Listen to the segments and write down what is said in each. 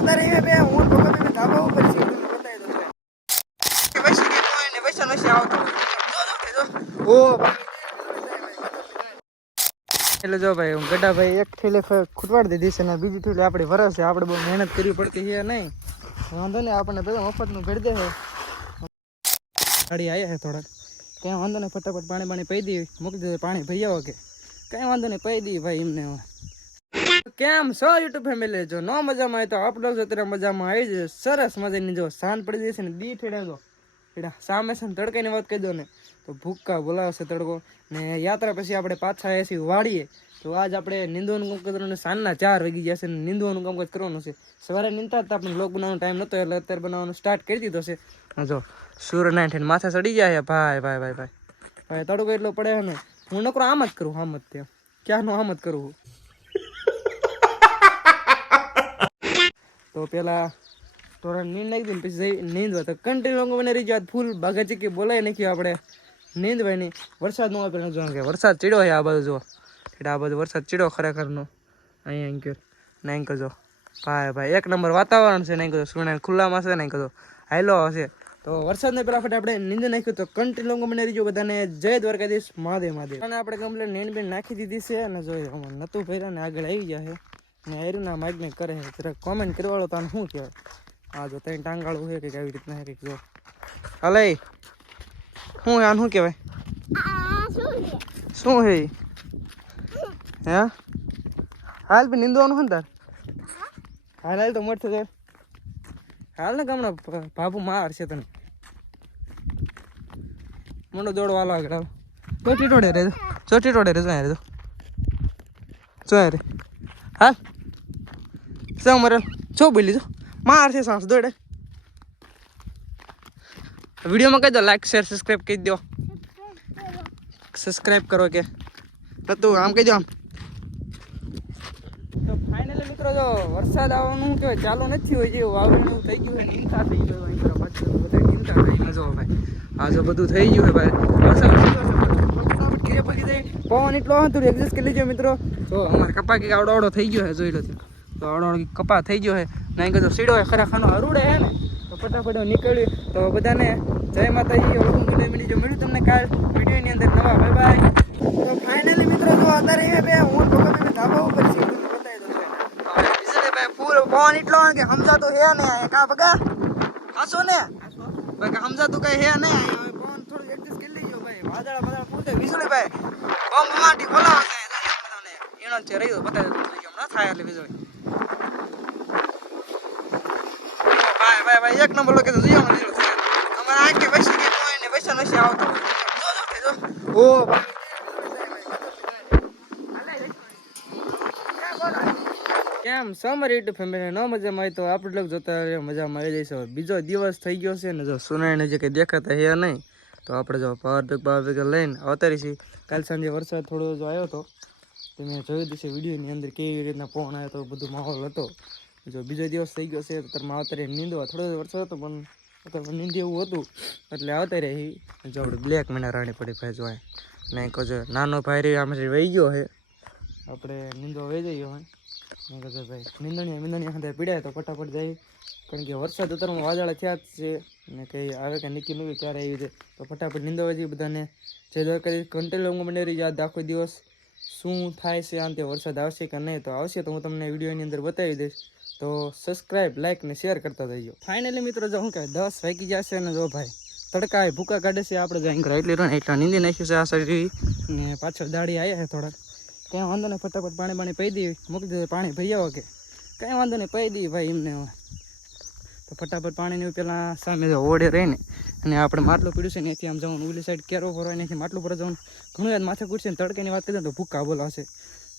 અત્યારે એ બે હું તો કદી ધાબા ઉપર છે બતાવી દઉં કે વૈસે કે કોઈ ને વૈસે આવતો ઓ એટલે જો ભાઈ હું ગડા ભાઈ એક થેલે ખૂટવાડી દીધી છે ને બીજી થેલી આપણી વરસ છે આપણે બહુ મહેનત કરવી પડતી છે નહીં વાંધો નહીં આપણને બધું મફતનું ભરી દે છે ગાડી આવ્યા છે થોડાક કંઈ વાંધો નહીં ફટાફટ પાણી પી દઈએ મૂકી દે પાણી ભરી આવો કે કંઈ વાંધો નહીં પી દઈએ ભાઈ એમને કેમ છો યુટ્યુબ ફેમિલી જો ન મજામાં હોય તો આપણે અત્યારે મજામાં આવી જશે સરસ મજાની જો સાંજ પડી જશે ને દી ઠેડા જો એડા સામે છે ને તડકાની વાત કહી દો ને તો ભૂક્કા બોલાવશે તડકો ને યાત્રા પછી આપણે પાછા એસી વાળીએ તો આજ આપણે નીંદવાનું કામ કરવાનું સાંજના 4 વાગી જશે ને નીંદવાનું કામકાજ કરવાનું છે સવારે નીંદતા હતા પણ લોક બનાવવાનો ટાઈમ નહોતો એટલે અત્યારે બનાવવાનું સ્ટાર્ટ કરી દીધો છે જો સૂર્યનારાયણ માથા ચડી જાય ભાઈ તડકો એટલો પડે છે ને હું નકરો આમ જ કરું આમ જ ત્યાં ક્યાંનો આમ જ કરું તો પેલા તોરણ નીંદ નાખી દઉં પછી નીંદવા તો કન્ટિન્યુ મને રહી જાય ફૂલ બાગા ચીકી બોલાવી નાખ્યું આપણે નીંદવાય નહીં વરસાદ ન આવે પેલા જોવાનું કે વરસાદ ચીડ્યો છે આ બાજુ જો એટલે આ બધું વરસાદ ચીડ્યો ખરેખરનો અહીંયા અંક્યો નહીં કરજો ભાઈ એક નંબર વાતાવરણ છે નહીં કરજો સુણે ખુલ્લામાં છે નહીં કરજો હાલો હશે તો વરસાદને પેલા ફટ આપણે નીંદ નાખ્યું તો કન્ટિન્યુ મને રહી ગયો બધાને જય દ્વારકાધીશ મહાદેવ અને આપણે કમ્પ્લેટ નીંદ બેન નાખી દીધી છે અને જોઈએ નતું ભર્યા ને આગળ આવી ગયા છે ને એરુના માઇકને કરે છે જરાક કોમેન્ટ કરવાળો તો શું કહેવાય હા જો ત્યાં ટાંગાળું છે કે આવી રીતના છે કે જો હલે શું આને શું કહેવાય શું હે હે હાલ બી નીંદવાનું છે ને તાર હાલ તો મોટ થશે હાલ ને ગામના બાબુ માર છે તને મોટો દોડો વાલો આગળ આવ ચોટી ટોડે રે જો રે હાલ શું મરે છો બોલી જો માર છે સાંસ દોડે વિડીયોમાં કહી દો લાઈક શેર સબસ્ક્રાઈબ કહી દો સબસ્ક્રાઈબ કરો કે તું આમ કહી દો આમ તો ફાઇનલી મિત્રો જો વરસાદ આવવાનું કહેવાય ચાલુ નથી હોય જેવું વાવવાનું થઈ ગયું હોય નીમતા થઈ ગયું હોય પાછળ બધા નીમતા થઈ જો ભાઈ આ જો બધું થઈ ગયું હોય ભાઈ વરસાદ ઘીરે પડી જાય પવન એટલો હતું એડજસ્ટ કરી લેજો મિત્રો તો અમારે કપા કે આવડો થઈ ગયો છે જોઈ લો તો આવડો કપા થઈ ગયો છે નહીં કહેતો સીડો હોય ખરાખાનો હરુડે હે ને તો ફટાફટ નીકળ્યું તો બધાને જય માતાજી જો મળ્યું તમને કાલ વિડીયોની અંદર નવા બાય તો ફાઇનલી મિત્રો જો અત્યારે એ બે હું તો કદી ધાબા ઉપર છે ફૂલ પવન એટલો કે સમજાતો હે ને કા બગા હાસો ને ભાઈ સમજાતું કઈ હે ને પવન થોડું એડજસ્ટ કરી લેજો ભાઈ વાદળા ફૂટે વીજળી ભાઈ બોમ્બ માટી બોલાવે છે બધાને એનો છે રહ્યો બતાવી હમણાં થાય એટલે વીજળી ભાઈ એક નંબર લોકો તો જીઓ અમારા આંખે વૈસે કે કોઈ ને વૈસે આવતો ઓ કેમ સમર યુટ્યુબ ફેમિલી ન મજામાં હોય તો આપણે લોકો જોતા મજામાં આવી જઈશું બીજો દિવસ થઈ ગયો છે ને જો સુનાઈને જે કંઈ દેખાતા હે નહીં તો આપણે જો પાવર બેગ લઈને અવતારી છીએ કાલ સાંજે વરસાદ થોડો જો આવ્યો હતો તો મેં જોયું હતું વિડીયોની અંદર કેવી રીતના પવન આવ્યો તો બધું માહોલ હતો જો બીજો દિવસ થઈ ગયો છે તો તારમાં આવતારે નીંદવા થોડો વરસાદ હતો પણ અત્યારે નીંદી એવું હતું એટલે આવતા રહી જો આપણે બ્લેક મહિના રાણી પડી ભાઈ જોવાય નહીં કહો નાનો ભાઈ રહ્યો આમ વહી ગયો છે આપણે નીંદવા વહી જઈએ હોય મેં કહો ભાઈ નીંદણીયા સાથે પીડાય તો ફટાફટ જાય કારણ કે વરસાદ ઉતરમાં વાદળા થયા જ છે ને કંઈ આવે કે નીકળી મૂકી ક્યારે આવી જાય તો ફટાફટ નીંદવા જઈએ બધાને જે દરકાર કન્ટિન્યુ મને રહી યાદ આખો દિવસ શું થાય છે આમ તે વરસાદ આવશે કે નહીં તો આવશે તો હું તમને વિડીયોની અંદર બતાવી દઈશ તો સબસ્ક્રાઈબ લાઈક ને શેર કરતા રહીજો ફાઇનલી મિત્રો જો શું કહે 10 વાગી જશે ને જો ભાઈ તડકા ભૂકા કાઢે છે આપણે જાય એટલી રણ એટલા નીંદી નાખ્યું છે આ સાઈડ ને પાછળ દાડી આવ્યા છે થોડાક કંઈ વાંધો નહીં ફટાફટ પાણી પી દઈએ મૂકી દે પાણી ભરી આવો કે કંઈ વાંધો નહીં પી દઈએ ભાઈ એમને તો ફટાફટ પાણીની પહેલાં સામે ઓળે રહીને અને આપણે માટલું પીડ્યું છે ને એથી આમ જવાનું ઓલી સાઈડ કેરો ફરવા એનાથી માટલું પર જવાનું ઘણું યાદ માથે કૂટશે ને તડકાની વાત કરીએ તો ભૂક્કા બોલાવશે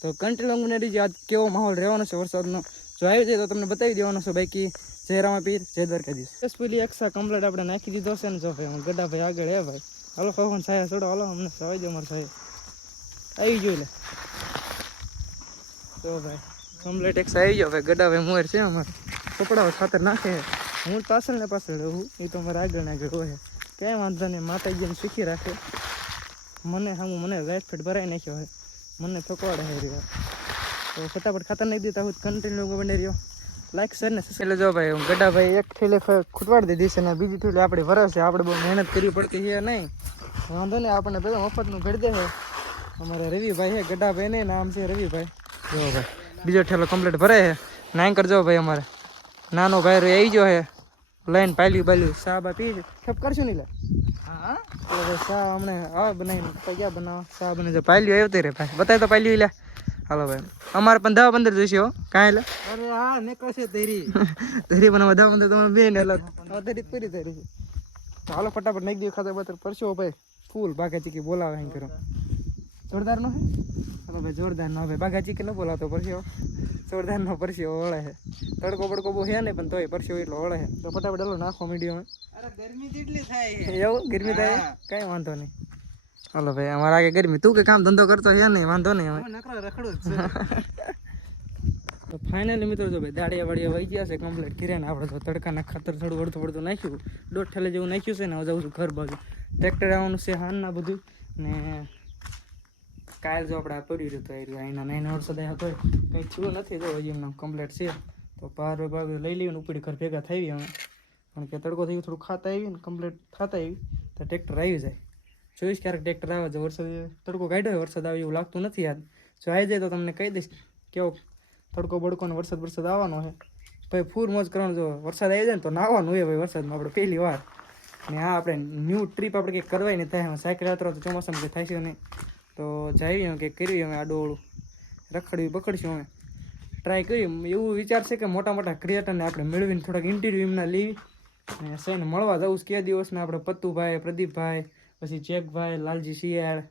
તો કન્ટિન્યુ મને રીજ આજ કેવો માહોલ રહેવાનો છે વરસાદનો જો આવી જાય તો તમને બતાવી દેવાનો છે બાકી જય રામાપીર જય દ્વારકાધીશ સક્સેસફુલી એક્સા કમ્પ્લીટ આપણે નાખી દીધો છે ને જો ભાઈ ગડા ભાઈ આગળ હે ભાઈ હાલો ફોન સાહેબ છોડો હાલો અમને સવાઈ દો મારા સાહેબ આવી જોઈ લે તો ભાઈ કમ્પ્લીટ એક્સા આવી જાવ ભાઈ ગડા ભાઈ મોર છે અમારે કપડાઓ ખાતર નાખે હું પાછળ ને પાછળ રહું એ તો મારે આગળ હોય ક્યાંય વાંધો નહીં માતાજીને સુખી રાખે મને રાઈટ ફીટ ભરાઈ નાખ્યો હોય મને થકવાડે હે રહ્યો તો ફટાફટ ખાતર નાખી દીધા હું કન્ટિન્યુ બની રહ્યો લાઈક શેર ને એટલે જો ભાઈ હું ગડા ભાઈ એક થેલે ખૂટવાડી દીધી છે ને બીજી થેલી આપણી વરસ છે. આપણે બહુ મહેનત કરવી પડતી છે નહીં, વાંધો નહીં, આપણને પેલા મફતનું ભરી દે છે. અમારે રવિભાઈ છે, ગડા ભાઈ ને નામ છે રવિભાઈ. જો ભાઈ બીજો ઠેલો કમ્પ્લીટ ભરાય છે. નાઈ કરજો ભાઈ, અમારે નાનો ભાઈ આવી ગયો છે લઈને પાલ્યું સા બા પી ખેપ કરશું નહીં લે. હા સા હમણાં હા બનાવીને ક્યાં બનાવો સા બને જો પાલ્યું આવ્યો રે ભાઈ, બતાય તો પાલ્યું લે. હાલો ભાઈ અમારે પણ 10-15 જોઈશે હો કાંઈ લે. અરે હા નીકળશે તેરી તેરી બનાવવા 10-15 તમારે બે ને એટલે પૂરી તેરી છે. હાલો ફટાફટ નાખી દઈએ ખાતર બાતર પરસ્યો ભાઈ ફૂલ. બાઘા ચીકી બોલાવે અહીં કરો જોરદાર નો હે. હાલો ભાઈ જોરદાર નો ભાઈ બાઘા ચીકી ન બોલાવતો પરસ્યો જોરદાર નો પરસ્યો ઓળે છે. તડકો બડકો બહુ છે નહીં પણ તોય પરસ્યો એટલો ઓળે છે. તો ફટાફટ હાલો નાખો મીડિયમ. અરે ગરમી જેટલી થાય એવું ગરમી થાય કઈ વાંધો નહીં. હાલો ભાઈ અમારે આગે ગરમી તું કે કામ ધંધો કરતો છે નહીં વાંધો નહીં હવે રખડું. તો ફાઇનલી મિત્રો જો ભાઈ દાડિયા વાડિયા વહી ગયા છે કમ્પ્લીટ ઘીરે ને આપણે તો તડકાના ખાતર થોડું અડધું નાખ્યું 1.5 ઠેલે જેવું નાખ્યું છે ને હવે જાઉં છું ઘર બાજુ. ટ્રેક્ટર આવવાનું છે હાનના બધું ને કાલ જો આપણે પડ્યું રહ્યું તો એરિયા અહીંના 9 વરસાદ આવ્યા તોય કંઈ થયું નથી. જો હજી એમને કમ્પ્લીટ છે તો પાર બાર લઈ લઈએ ને ઉપડી ઘર ભેગા થઈ અમે કારણ કે તડકો થઈ ગયો થોડું ખાતા આવી ને કમ્પ્લીટ થતા આવી તો ટ્રેક્ટર આવી જાય. જોઈશ ક્યારેક ટ્રેક્ટર આવે છે. વરસાદ તડકો કાઢ્યો હોય વરસાદ આવે એવું લાગતું નથી યાર. જો આવી જાય તો તમને કહી દઈશ કેવો તડકો બડકો ને વરસાદ આવવાનો છે ભાઈ. ફૂલ મોજ કરવાનું. જો વરસાદ આવી જાય ને તો નાવાનું હોય ભાઈ વરસાદમાં આપણે પહેલી વાર. ને હા આપણે ન્યૂ ટ્રીપ આપણે કંઈક કરવાય નહીં થાય. સાયકલ યાત્રા તો ચોમાસામાં કંઈ થાય છે નહીં તો જઈએ કંઈક કરીએ અમે આડોળું રખડવી પકડશું અમે ટ્રાય કરીએ. એવું વિચાર છે કે મોટા મોટા ક્રિએટરને આપણે મેળવીને થોડાક ઇન્ટરવ્યૂ એમના લઈ ને સઈને મળવા જવું છે. કે દિવસના આપણે પત્તુભાઈ પ્રદીપભાઈ પછી ચેકભાઈ લાલજી શિયાળ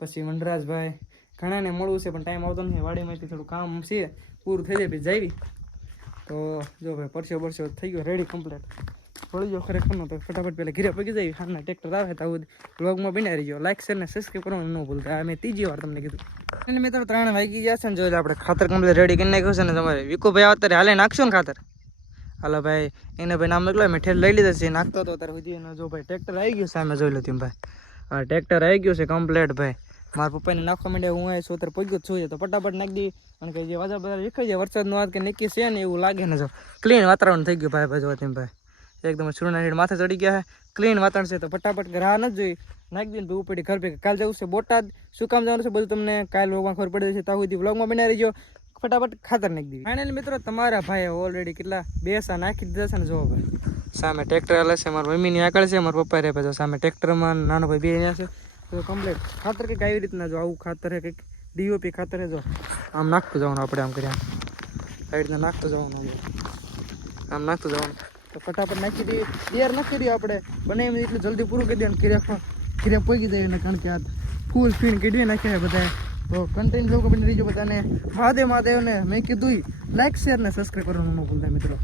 પછી વનરાજભાઈ ઘણાને મળવું છે પણ ટાઈમ આવતો નથી. વાડીમાંથી થોડું કામ છે પૂરું થઈ જાય પછી જાવી. તો જો ભાઈ પરસ્યો થઈ ગયો રેડી કમ્પ્લીટ પડી ગયો ખરેખર તો ફટાફટ પહેલાં ઘીરે પગી જાય. હાલના ટ્રેક્ટર આવે તો આવું બ્લોગમાં બનાવી રહીજો. લાઈક શેર ને સબસ્ક્રાઈબ કરવાનું ન ભૂલતા. મેં ત્રીજી વાર તમને કીધું. અને મિત્રો 3 વાગી ગયા છે ને જો આપણે ખાતર કમ્પ્લીટ રેડી કરી નાખ્યું છે ને તમારે વિકુભાઈ અત્યારે હાલે નાખશો ને ખાતર. હાલો ભાઈ એને ભાઈ નામ લખલો મેં ઠેલ લઈ લીધા છે નાખતો હતો અત્યારે સુધી. જો ભાઈ ટ્રેક્ટર આવી ગયું સામે જોઈ લો તમે ભાઈ. હા ટ્રેક્ટર આવી ગયું છે કમ્પ્લીટ ભાઈ. મારા પપ્પાને નાખવા માંડે હું અહીં સોતર પગ્યો છું તો ફટાફટ નાખી દઈ. અને કે જે વાજા બધા વિખાઈ જાય વરસાદનો વાત કે નીકળી છે ને એવું લાગે ને. જો ક્લીન વાતાવરણ થઈ ગયું ભાઈ જો તેમ ભાઈ એકદમ સુરના હેડ માથે ચડી ગયા છે. ક્લીન વાતાવરણ છે તો ફટાફટ રાહ નથી જોઈ નાખી દઈને ભાઈ ઉપડી ઘર ભેગા. કાલ જવું છે બોટાદ શું કામ જવાનું છે બધું તમને કાલ વ્લોગમાં ખબર પડી જશે. ત્યાં સુધી વ્લોગમાં બનાવી રહીજો. ફટાફટ ખાતર નાખી દીધી. ફાઇનલી મિત્રો તમારા ભાઈ ઓલરેડી કેટલા 2 સા નાખી દીધા છે ને. જો ભાઈ સામે ટ્રેક્ટર હાલે છે. મારા મમ્મીની આગળ છે મારા પપ્પા રે પછી સામે ટ્રેક્ટરમાં નાનો ભાઈ બે અહીંયા છે. તો કમ્પ્લીટ ખાતર કંઈક આવી રીતના જો આવું ખાતર છે કંઈક ડીઓપી ખાતર છે. જો આમ નાખતું જવાનું આપણે આમ કરી આ રીતના નાખતું જવાનું આમ નાખતું જવાનું તો ફટાફટ નાખી દઈએ. તૈયાર નાખી દઈએ આપણે બનાવીને એટલું જલ્દી પૂરું કરી દઈએ અને ખીરે પગી જાય ને કારણ કે આ ફૂલ ફીણ કીડી નાખ્યા બધા. તો કન્ટેન્ટ લોકો બની રહીજો બધાને. મહાદેવ ને મેં કીધું લાઈક શેર ને સબસ્ક્રાઈબ કરવાનું ન ભૂલતા મિત્રો.